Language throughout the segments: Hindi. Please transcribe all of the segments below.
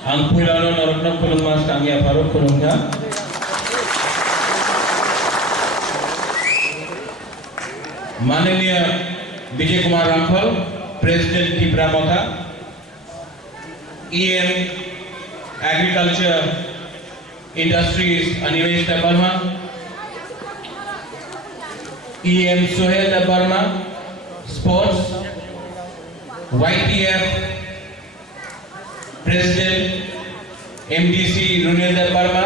Ang Pulano Narokna Kulungmas Tangya Faruk Kulungnya. माननीय Vijay Kumar Rathore, president Tripura Motha, EM agriculture industries Animesh Verma, EM Sohel Verma, sports, YTF president MDC Runel Verma,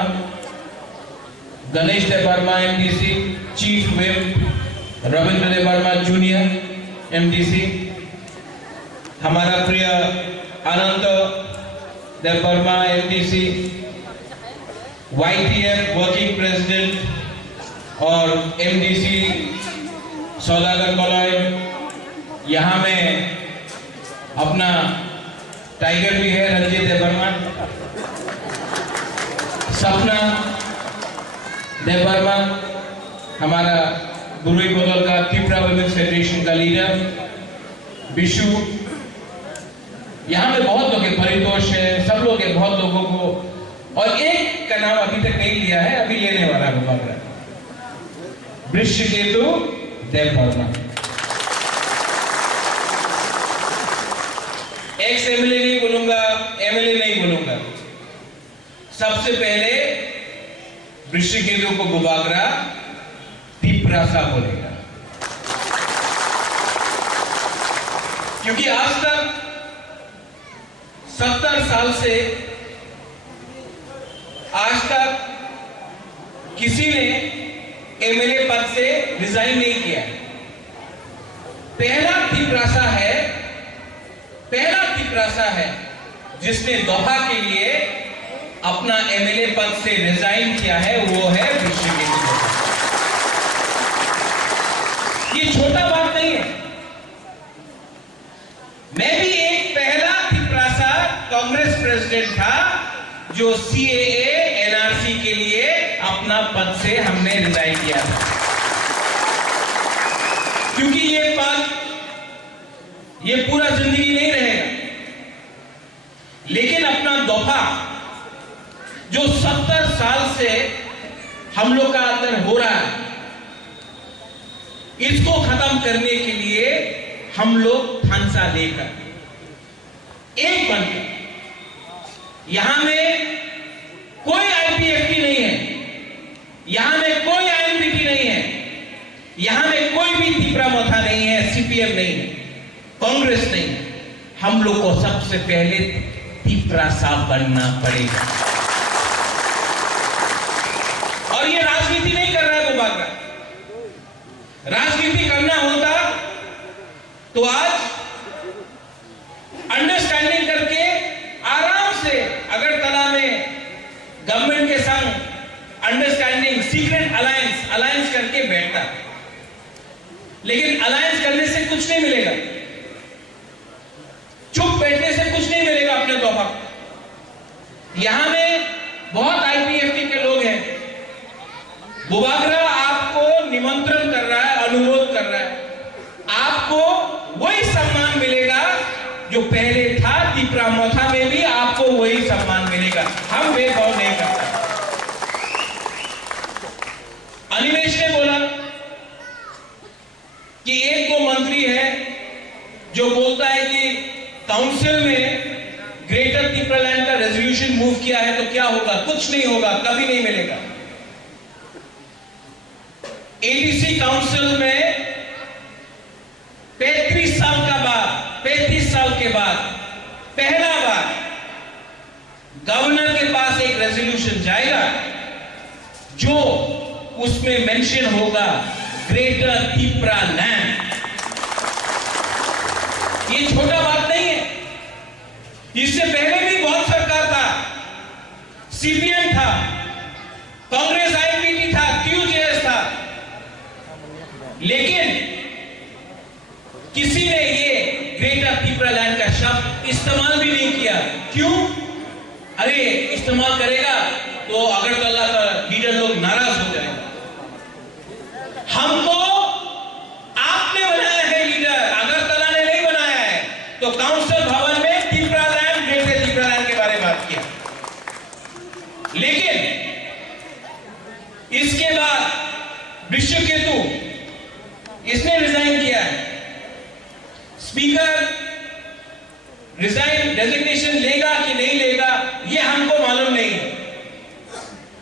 Ganesh Verma MDC, chief whip Ravindra Dev Verma junior MDC, हमारा प्रिय Anant Dev Verma MDC, YTF working president और MDC सौदागर कॉलोय। यहाँ में अपना टाइगर भी है रंजीत देव वर्मा, सपना देव वर्मा हमारा गुरुई बदल का त्रिपुरा वुमेन्स फेडरेशन का लीडर, विशु। यहाँ पे बहुत लोग हैं, परितोष है, सब लोग हैं, बहुत लोगों को। और एक का नाम अभी तक नहीं लिया है, अभी लेने वाला है वृश्चिकेतु देव वर्मा। एक्स एमएलए नहीं बोलूंगा, एमएलए नहीं बोलूंगा, सबसे पहले वृश्चिकेतु को गुबागरा त्रिपुरा बोलेगा, क्योंकि आज तक 70 साल से आज तक किसी ने एमएलए पद से रिजाइन नहीं किया। पहला त्रिपुरा है जिसने दोहा के लिए अपना एमएलए पद से रिजाइन किया है, वो है वृश्चिकेतु। ये छोटा बात नहीं है। मैं भी एक पहला त्रिपुरा कांग्रेस प्रेसिडेंट था जो CAA NRC के लिए अपना पद से हमने रिजाइन किया था, क्योंकि ये पद ये पूरा जिंदगी नहीं रहेगा। लेकिन अपना दोहा जो 70 साल से हम लोग का अंदर हो रहा है, इसको खत्म करने के लिए हम लोग फंसा लेकर एक बनकर, यहां में कोई IPFT नहीं है, यहां में कोई INBT नहीं है, यहां में कोई भी त्रिपुरा मोथा नहीं है, CPM नहीं है, कांग्रेस नहीं है। हम लोग को सबसे पहले त्रिपुरा बनना पड़ेगा। और ये राजनीति नहीं कर रहा है गुबागरा। राजनीति करना होता तो आज अंडरस्टैंडिंग करके आराम से अगरतला में गवर्नमेंट के संग अंडरस्टैंडिंग सीक्रेट अलायंस करके बैठता। लेकिन अलायंस करने से कुछ नहीं मिलेगा, चुप बैठने से कुछ नहीं मिलेगा अपने दोहा। यहां में बहुत IPFT के लोग हैं। गुबागरा आपको निमंत्रण कर रहा है, अनुरोध कर रहा है, आपको वही सम्मान मिलेगा जो पहले था त्रिपुरा मोथा में भी, आपको वही सम्मान मिलेगा। हम भेदभाव नहीं करते। अनिमेश ने बोला कि एक दो मंत्री है जो बोलता है कि काउंसिल में ग्रेटर त्रिपुरा लैंड का रेजोल्यूशन मूव किया है तो क्या होगा? कुछ नहीं होगा, कभी नहीं मिलेगा। ADC काउंसिल में 35 साल के बाद पहला बार गवर्नर के पास एक रेजोल्यूशन जाएगा जो उसमें मेंशन होगा ग्रेटर त्रिपुरा लैंड। ये छोटा बात नहीं है। इससे पहले भी बहुत सरकार था, CPM था, कांग्रेस INBT था, QJS था, लेकिन किसी ने ये ग्रेटर त्रिपुरा लैंड का शब्द इस्तेमाल भी नहीं किया। क्यों? अरे इस्तेमाल करेगा तो अगरतला का लीडर लोग नाराज हो जाएंगे। हमको आपने बनाया है लीडर, अगरतला ने नहीं बनाया है। तो काउंसिल भवन में Tripura land, greater Tripura land के बारे में बात किया, लेकिन इसके बाद विश्वकेतु इसने रिजाइन किया है। स्पीकर रेजिग्नेशन लेगा कि नहीं लेगा ये हमको मालूम नहीं है,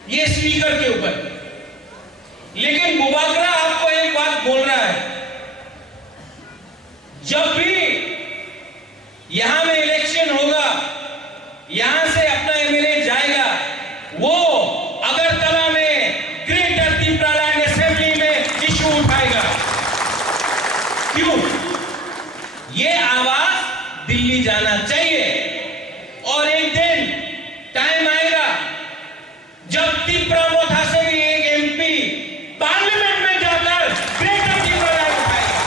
ये स्पीकर के ऊपर। लेकिन मुबागरा आपको एक बात बोल रहा है, जब भी यहां में इलेक्शन होगा, यहां से अपना एमएलए जाएगा, वो अगरतला में ग्रेटर त्रिपुरालैंड असेंबली में इशू उठाएगा। क्यों? ये आवाज दिल्ली जाना चाहिए। और एक दिन टाइम आएगा जब त्रिपुरा मोथा से भी एक एमपी पार्लियामेंट में जाकर ग्रेटर त्रिपुरालैंड उठाएगा।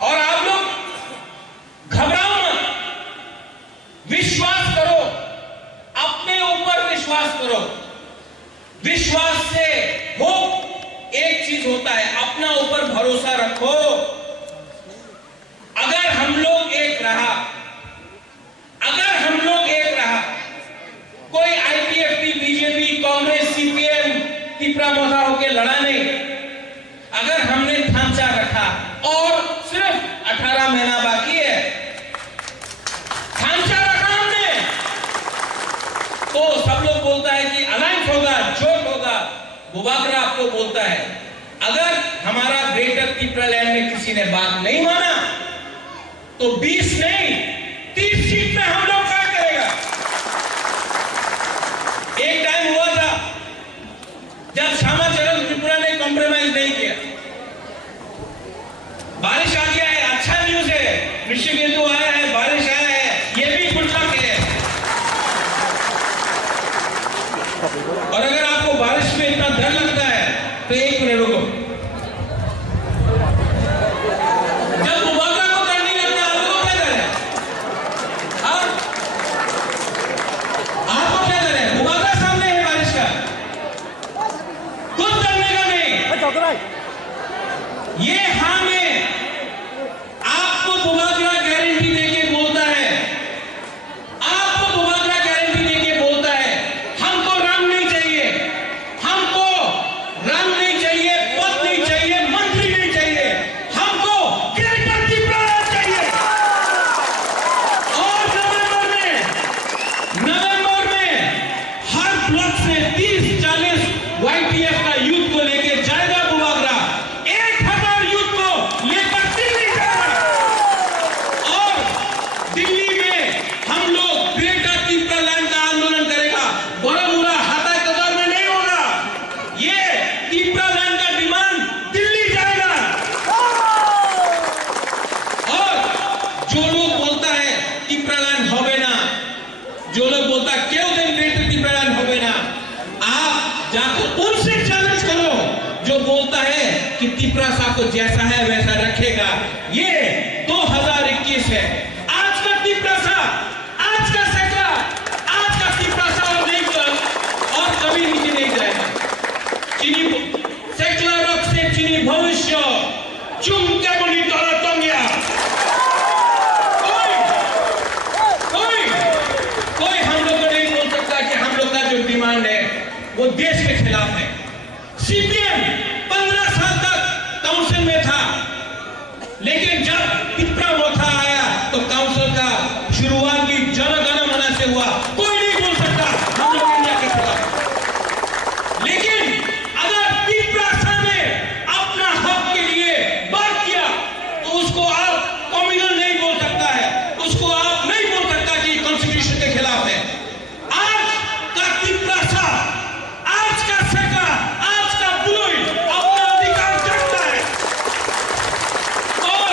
और आप लोग घबराओ मत, विश्वास करो, अपने ऊपर विश्वास करो। विश्वास से हो एक चीज होता है, अपना ऊपर भरोसा रखो। अगर हम लोग एक रहा, कोई IPFT, BJP, Congress, CPM Tripura Motha होकर लड़ा नहीं, अगर हमने ढांचा रखा और सिर्फ 18 महीना बाकी है, ढांचा रखा हमने, तो सब लोग बोलता है कि अलायंस होगा, जोट होगा। मुबागरा आपको बोलता है, अगर हमारा ग्रेटर त्रिपुरालैंड में किसी ने बात नहीं माना तो 20 नहीं 30 सीट में हम लोग क्या करेगा। एक टाइम हुआ था जब श्यामाचरण त्रिपुरा ने कॉम्प्रोमाइज नहीं किया। बारिश आ गया है, अच्छा न्यूज है, विश्वकेतु आया है, बारिश आया है, ये भी गुड लक है। और अगर आपको बारिश में इतना डर लगता है तो एक मिनट रुको। जब मुबागरा को डर नहीं लगता, आपको क्या डर है? आपको क्या डर है? मुबागरा सामने है बारिश का, कुछ डरने का नहीं। ये हाँ में आपको मुबागरा गारंटी देके बोलता है, आपको मुबागरा गारंटी देके बोलता है, हमको रंग नहीं चाहिए, हमको रंग नहीं चाहिए, पद नहीं चाहिए, मंत्री नहीं चाहिए, हमको ग्रेटर त्रिपुरा चाहिए। और नवंबर में हर ब्लॉक से 30-40 वाईपीएफ का यूथ को लेके जाएगा मुबागरा, 1000 यूथ को लेकर दिल्ली जाएगा। और दिल्ली में हम लोग ग्रेटर त्रिपुरालैंड का आंदोलन करेगा। बड़मुरा हाथा कदर में नहीं होगा, ये त्रिपुरालैंड का डिमांड दिल्ली जाएगा। और जो लोग बोलता है त्रिपुरालैंड होवे ना, जो लोग बोलता है क्यों दिन ग्रेटर त्रिपुरालैंड होवे ना, आप जाकर उनसे चैलेंज करो जो बोलता है कि त्रिपुरा सा को जैसा है वैसा रखेगा। ये 2021 है। आज का त्रिपुरा सा, आज का सेकला, आज का त्रिपुरा सा और नहीं और कभी नीचे नहीं जाएगा। चीनी सेकला रख से चीनी भविष्य चुम के बोली तोरा तंगिया। कोई हम लोग को नहीं बोल सकता कि हम लोग का जो डिमांड है वो देश के खिलाफ है। सीपीएम 15 साल तक काउंसिल में था, लेकिन जब त्रिपुरा मोथा आया तो काउंसिल का शुरुआत भी जन गण मन से हुआ। कोई नहीं बोल सकता हम लोग इंडिया के खिलाफ। लेकिन अगर त्रिपुरा ने अपना हक के लिए बात किया तो उसको आप कम्युनल नहीं बोल सकता है, उसको आप नहीं बोल सकता कि कॉन्स्टिट्यूशन के खिलाफ है। आज का त्रिपुरा, आज का सेका, आज का बुलोई अपना अधिकार जगता है। और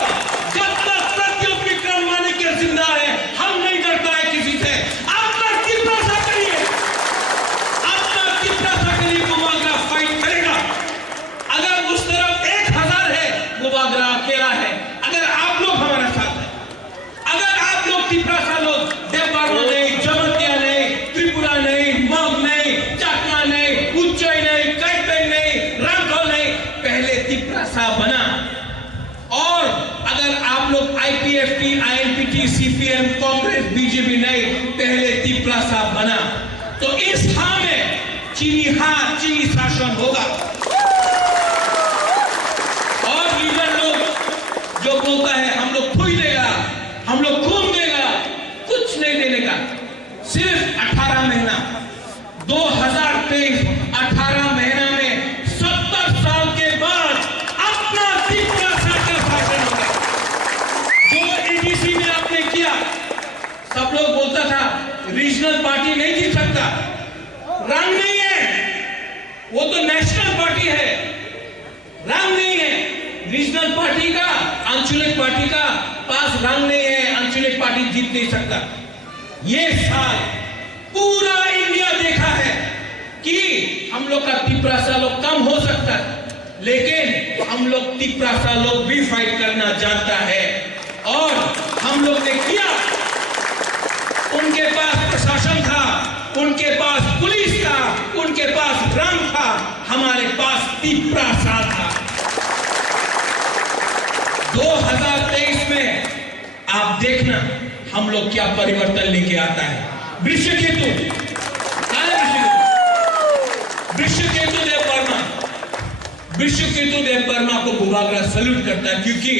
जब तक प्रत्युत विक्रम माणिक्य जिंदा है, हम नहीं डरता है किसी से। अपना त्रिपुरा करिए, अपना त्रिपुरा करिए, मुबागरा फाइट करेगा। अगर उस तरफ 1000 है, मुबागरा अकेला है। अगर आप लोग हमारे साथ हैं, अगर आप लोग त्रिपुरा लोग देवबारवा नहीं, जमतिया नहीं, त्रिपुरा नहीं, मग नहीं, चाकमा नहीं, उच्चई नहीं, कैपेन नहीं, रामखोल नहीं, पहले त्रिपुरा बना। और अगर आप लोग IPFT, INPT, CPM CM Congress BJP नहीं, पहले त्रिपुरा साहब बना। तो इस हां में चीनी शासन होगा। और लीडर लोग जो बोलता है हम लोग खुई देगा, हम लोग खून देगा, कुछ नहीं देने का। सिर्फ 18 महीना 2023 18 महीना में 70 साल के बाद अपना त्रिपुरा का शासन होगा। जो एडीसी में आपने किया, सब लोग बोलता था रीजनल पार्टी नहीं जीत सकता, रंग नहीं है, वो तो नेशनल पार्टी है, रंग नहीं है। रीजनल पार्टी का, आंचलिक पार्टी का पास रंग नहीं है, आंचलिक पार्टी जीत नहीं सकता। ये साल पूरा इंडिया देखा है कि हम लोग का त्रिपुरा सा लोग कम हो सकता है, लेकिन हम लोग त्रिपुरा सा लोग भी फाइट करना जानता है। और हम लोग ने किया, उनके पास प्रशासन था, उनके पास पुलिस था, उनके पास रंग था, हमारे पास त्रिपुरा सा था। 2023 में आप देखना हम लोग क्या परिवर्तन लेके आता है। वृषकेतु देव वर्मा, वृषकेतु देव वर्मा को भूभागरा सल्यूट करता है, क्योंकि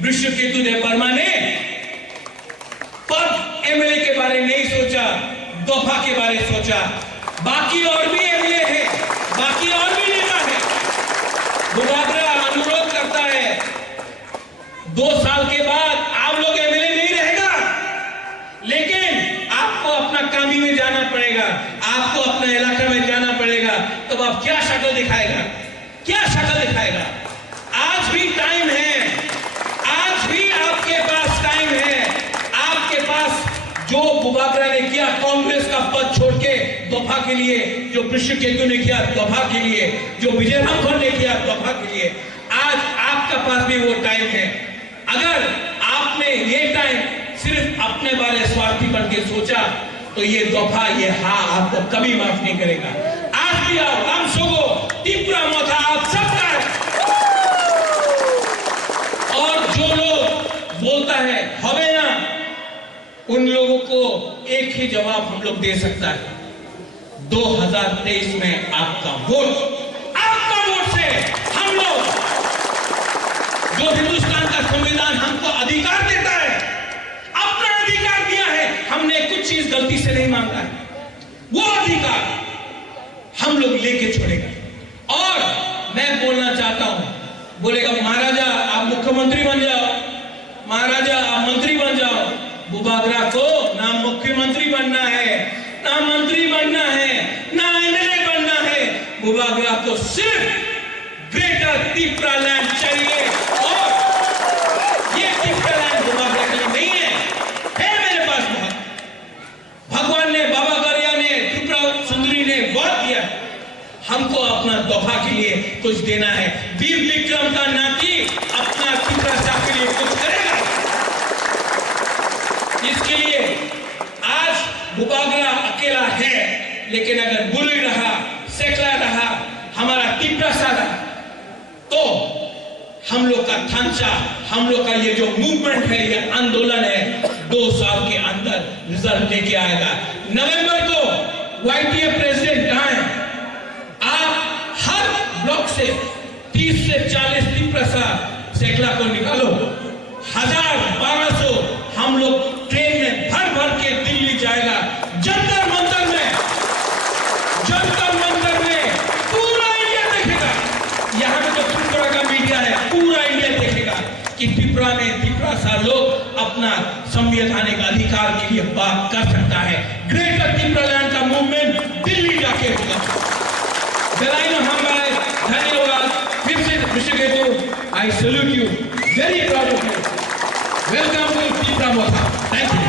वृषकेतु देव वर्मा ने पद एमएलए के बारे नहीं सोचा, दफा के बारे सोचा। बाकी और भी एमएलए है, बाकी और भी नेता है। भूभागरा अनुरोध करता है 2 साल के बाद आप लोग एमएलए नहीं रहेगा, लेकिन आपको अपना कामी में जाना पड़ेगा, आपको अपना इलाका में जाना पड़ेगा। तब आप क्या शक्ल दिखाएगा, क्या शक्ल दिखाएगा? आज भी टाइम है, आज भी आपके पास टाइम है। आपके पास जो भूभागरा ने किया कांग्रेस का पद छोड़ के दफा के लिए, जो वृषकेतु ने किया दफा के लिए, जो विजय राघवन ने किया दफा के लिए, आज आपका पास भी वो टाइम है। अगर आपने ये टाइम सिर्फ अपने बारे स्वार्थी बन के सोचा, तो ये दफा, ये हाँ आपको कभी माफ नहीं करेगा। आज भी आओ, हम सोगो त्रिपुरा मोथा आप सबका है। और जो लोग बोलता है हमें ना, उन लोगों को एक ही जवाब हम लोग दे सकता है, 2023 में आपका वोट से हम लोग, जो हिंदुस्तान का संविधान हमको अधिकार देता है, अपना अधिकार दिया है, हमने कुछ चीज गलती से नहीं मांगा है, वो अधिकार हम लोग लेके छोड़ेगा। और मैं बोलना चाहता हूं, बोलेगा महाराजा आप मुख्यमंत्री बन जाओ, महाराजा आप मंत्री बन जाओ। भूभागरा को ना मुख्यमंत्री बनना है, ना मंत्री बनना है, ना एमएलए बनना है। भूभागरा को सिर्फ ग्रेटर त्रिपुरा लैंड चाहिए। और ये त्रिपुरा लैंड भूभागरा के लिए नहीं है मेरे पास बहुत। भगवान ने, बाबा गरिया ने, त्रिपुरा सुंदरी ने बहुत दिया। हमको अपना दफा के लिए कुछ देना है। वीर विक्रम का नाती अपना त्रिपुरा साहब के लिए कुछ करेगा। इसके लिए आज भूभागरा अकेला है, लेकिन अगर बुरी रहा, सेकला रहा, हमारा त्रिपुरा सा रहा, तो हम लोग का थांचा, हम लोग का ये जो मूवमेंट है, ये आंदोलन है, 2 साल के अंदर रिजल्ट लेके आएगा। नवंबर को वाईटीएफ प्रेसिडेंट कहां है? आप हर ब्लॉक से 30 से 40 त्रिपुरा सेकला को निकालो, 1000-1200 हम लोग ट्रेन में भर भर के दिल्ली जाएगा। जंतर मंतर में पूरा इंडिया देखेगा। यहाँ पे जो त्रिपुरा का मीडिया है, पूरा इंडिया देखेगा कि त्रिपुरा में त्रिपुरा सा लोग अपना संवैधानिक अधिकार के लिए बात कर सकता है। ग्रेटर त्रिपुरा लैंड का मूवमेंट दिल्ली जाके होगा। धन्यवाद। फिर से Vrishaketu, I salute you, very proud of you. Welcome to Tripura Motha. Thank you.